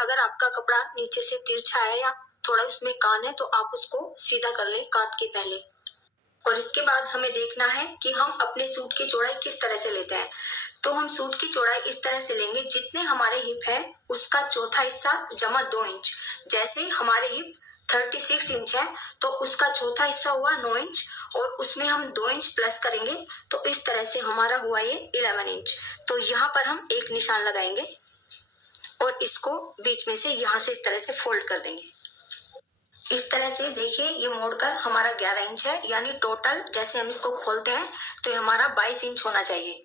अगर आपका कपड़ा नीचे से तिरछा है या थोड़ा उसमें कान है तो आप उसको सीधा कर लें काट के पहले। और इसके बाद हमें देखना है कि हम अपने सूट की चौड़ाई किस तरह से लेते हैं। तो हम सूट की चौड़ाई इस तरह से लेंगे जितने हमारे हिप है उसका चौथा हिस्सा जमा 2 इंच। जैसे हमारे हिप 36 इंच है तो उसका चौथा हिस्सा हुआ 9 इंच और उसमें हम 2 इंच प्लस करेंगे तो इस तरह से हमारा हुआ ये 11 इंच। तो यहाँ पर हम एक निशान लगाएंगे और इसको बीच में से यहाँ से इस तरह से फोल्ड कर देंगे। इस तरह से देखिए ये मोड़कर हमारा 11 इंच है, यानी टोटल जैसे हम इसको खोलते हैं तो ये हमारा 22 इंच होना चाहिए।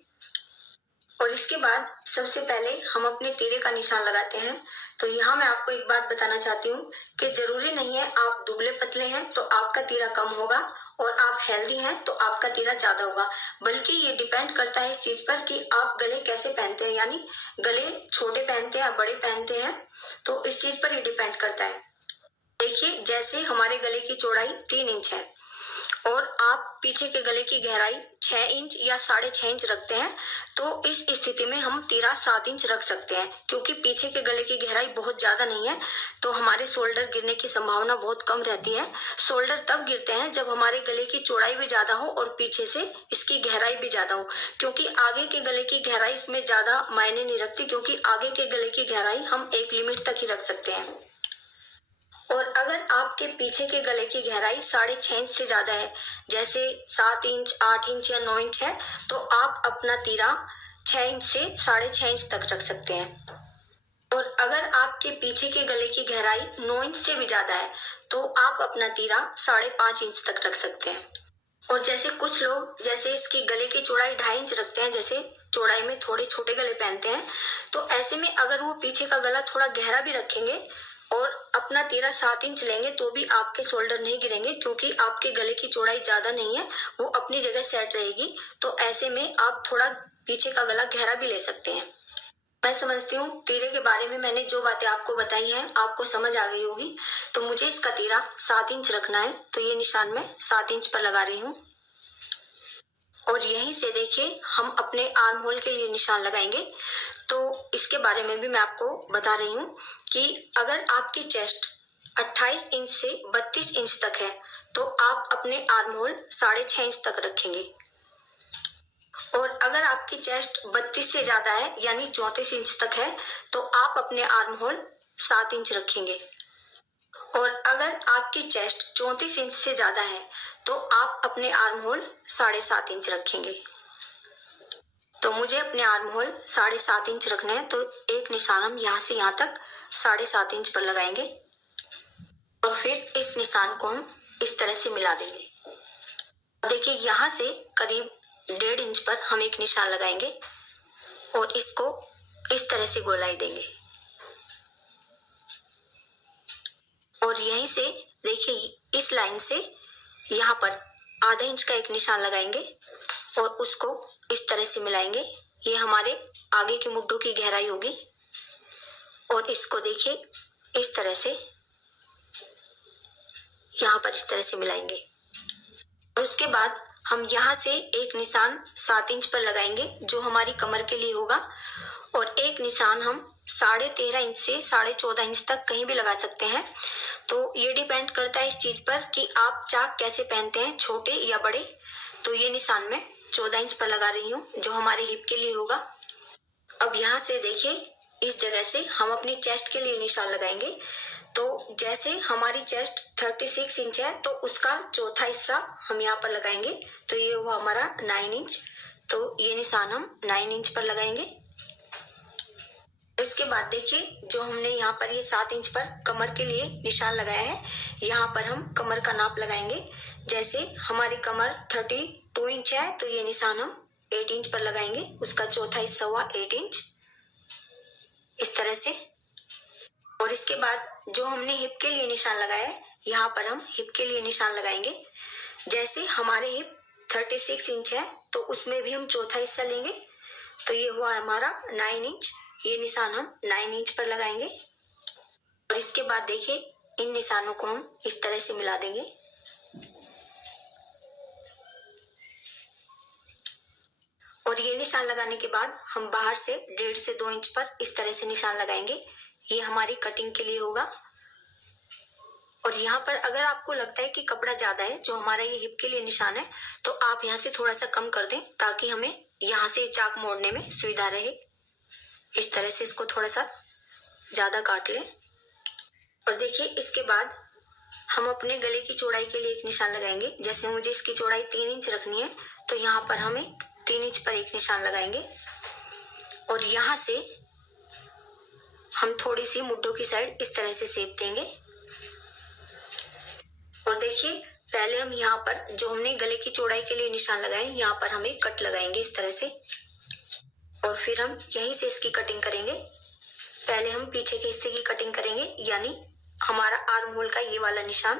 और इसके बाद सबसे पहले हम अपने तीरे का निशान लगाते हैं। तो यहाँ मैं आपको एक बात बताना चाहती हूँ कि जरूरी नहीं है आप दुबले पतले हैं तो आपका तीरा कम होगा और आप हेल्दी हैं तो आपका तीरा ज्यादा होगा, बल्कि ये डिपेंड करता है इस चीज पर कि आप गले कैसे पहनते हैं, यानी गले छोटे पहनते हैं या बड़े पहनते हैं, तो इस चीज पर ये डिपेंड करता है। देखिए जैसे हमारे गले की चौड़ाई 3 इंच है और आप पीछे के गले की गहराई 6 इंच या 6.5 इंच रखते हैं तो इस स्थिति में हम तीरा 7 इंच रख सकते हैं, क्योंकि पीछे के गले की गहराई बहुत ज्यादा नहीं है तो हमारे शोल्डर गिरने की संभावना बहुत कम रहती है। शोल्डर तब गिरते हैं जब हमारे गले की चौड़ाई भी ज्यादा हो और पीछे से इसकी गहराई भी ज्यादा हो, क्योंकि आगे के गले की गहराई इसमें ज्यादा मायने नहीं रखती, क्योंकि आगे के गले की गहराई हम एक लिमिट तक ही रख सकते हैं। और अगर आपके पीछे के गले की गहराई 6.5 इंच से ज्यादा है, जैसे 7 इंच 8 इंच या 9 इंच है, तो आप अपना तीरा 6 इंच से 6.5 इंच तक रख सकते हैं। और अगर आपके पीछे के गले की गहराई 9 इंच से भी ज्यादा है तो आप अपना तीरा 5.5 इंच तक रख सकते हैं। और जैसे कुछ लोग जैसे इसकी गले की चौड़ाई 2.5 इंच रखते हैं, जैसे चौड़ाई में थोड़े छोटे गले पहनते हैं, तो ऐसे में अगर वो पीछे का गला थोड़ा गहरा भी रखेंगे और अपना तीरा 7 इंच लेंगे तो भी आपके शोल्डर नहीं गिरेंगे, क्योंकि आपके गले की चौड़ाई ज्यादा नहीं है, वो अपनी जगह सेट रहेगी। तो ऐसे में आप थोड़ा पीछे का गला गहरा भी ले सकते हैं। मैं समझती हूँ तीरे के बारे में मैंने जो बातें आपको बताई हैं आपको समझ आ गई होगी। तो मुझे इसका तीरा 7 इंच रखना है तो ये निशान मैं 7 इंच पर लगा रही हूँ। और यहीं से देखिए हम अपने आर्म होल के लिए निशान लगाएंगे। तो इसके बारे में भी मैं आपको बता रही हूँ कि अगर आपकी चेस्ट 28 इंच से 32 इंच तक है तो आप अपने आर्म होल 6.5 इंच तक रखेंगे। और अगर आपकी चेस्ट 32 से ज्यादा है यानी 34 इंच तक है तो आप अपने आर्म होल 7 इंच रखेंगे। और अगर आपकी चेस्ट 34 इंच से ज्यादा है तो आप अपने आर्म होल 7.5 इंच रखेंगे। तो मुझे अपने आर्म होल 7.5 इंच रखना है तो एक निशान हम यहाँ से यहाँ तक 7.5 इंच पर लगाएंगे और फिर इस निशान को हम इस तरह से मिला देंगे। देखिए यहाँ से करीब 1.5 इंच पर हम एक निशान लगाएंगे और इसको इस तरह से गोलाई देंगे। और यहीं से देखिए इस लाइन से यहाँ पर आधा इंच का एक निशान लगाएंगे और उसको इस तरह से मिलाएंगे। ये हमारे आगे के मुड्ढों की गहराई होगी। और इसको देखिए इस तरह से यहाँ पर इस तरह से मिलाएंगे। और उसके बाद हम यहाँ से एक निशान 7 इंच पर लगाएंगे जो हमारी कमर के लिए होगा। और एक निशान हम 13.5 इंच से 14.5 इंच तक कहीं भी लगा सकते हैं। तो ये डिपेंड करता है इस चीज पर कि आप चाक कैसे पहनते हैं, छोटे या बड़े। तो ये निशान मैं 14 इंच पर लगा रही हूँ जो हमारे हिप के लिए होगा। अब यहाँ से देखिए इस जगह से हम अपनी चेस्ट के लिए निशान लगाएंगे। तो जैसे हमारी चेस्ट 36 इंच है तो उसका चौथा हिस्सा हम यहाँ पर लगाएंगे। तो ये हुआ हमारा 9 इंच। तो ये निशान हम 9 इंच पर लगाएंगे। इसके बाद देखिए जो हमने यहाँ पर ये 7 इंच पर कमर के लिए निशान लगाया है, यहाँ पर हम कमर का नाप लगाएंगे। जैसे हमारी कमर 32 इंच है तो ये निशान हम 8 इंच पर लगाएंगे, उसका चौथा हिस्सा हुआ 8 इंच इस तरह से। और इसके बाद जो हमने हिप के लिए निशान लगाया है, यहाँ पर हम हिप के लिए निशान लगाएंगे। जैसे हमारे हिप 36 इंच है तो उसमें भी हम चौथा हिस्सा लेंगे। तो ये हुआ हमारा 9 इंच, ये निशान हम 9 इंच पर लगाएंगे। और इसके बाद देखिए इन निशानों को हम इस तरह से मिला देंगे। और ये निशान लगाने के बाद हम बाहर से 1.5 से 2 इंच पर इस तरह से निशान लगाएंगे। ये हमारी कटिंग के लिए होगा। और यहाँ पर अगर आपको लगता है कि कपड़ा ज्यादा है, जो हमारा ये हिप के लिए निशान है, तो आप यहाँ से थोड़ा सा कम कर दें ताकि हमें यहाँ से चाक मोड़ने में सुविधा रहे। इस तरह से इसको थोड़ा सा ज्यादा काट लें। और देखिए इसके बाद हम अपने गले की चौड़ाई के लिए एक निशान लगाएंगे। जैसे मुझे इसकी चौड़ाई 3 इंच रखनी है, तो यहाँ पर हम 3 इंच पर एक निशान लगाएंगे। और यहाँ से हम थोड़ी सी मुड्ढों की साइड इस तरह से शेप देंगे। और देखिए पहले हम यहाँ पर जो हमने गले की चौड़ाई के लिए निशान लगाए, यहाँ पर हम एक कट लगाएंगे इस तरह से। और फिर हम यहीं से इसकी कटिंग करेंगे। पहले हम पीछे के हिस्से की कटिंग करेंगे, यानी हमारा आर्म होल का ये वाला निशान।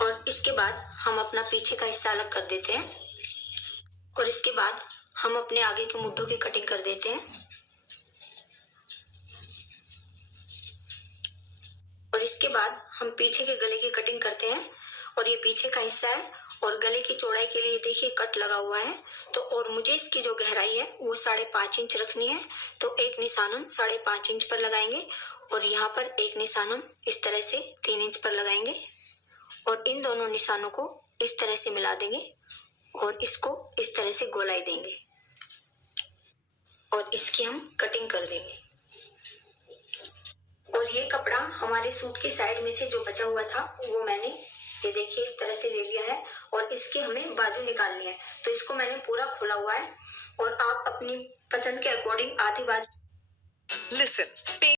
और इसके बाद हम अपना पीछे का हिस्सा अलग कर देते हैं। और इसके बाद हम अपने आगे के मुड्ढों की कटिंग कर देते हैं। और इसके बाद हम पीछे के गले की कटिंग करते हैं। और ये पीछे का हिस्सा है और गले की चौड़ाई के लिए देखिए कट लगा हुआ है। तो और मुझे इसकी जो गहराई है वो 5.5 इंच रखनी है। तो एक निशान हम 5.5 इंच पर लगाएंगे और यहाँ पर एक निशान हम इस तरह से 3 इंच पर लगाएंगे। और इन दोनों निशानों को इस तरह से मिला देंगे और इसको इस तरह से गोलाई देंगे और इसकी हम कटिंग कर देंगे। और ये कपड़ा हमारे सूट के साइड में से जो बचा हुआ था वो मैंने ये देखिए इस तरह से ले लिया है। और इसके हमें बाजू निकालनी है, तो इसको मैंने पूरा खोला हुआ है। और आप अपनी पसंद के अकॉर्डिंग आधी बाजू Listen.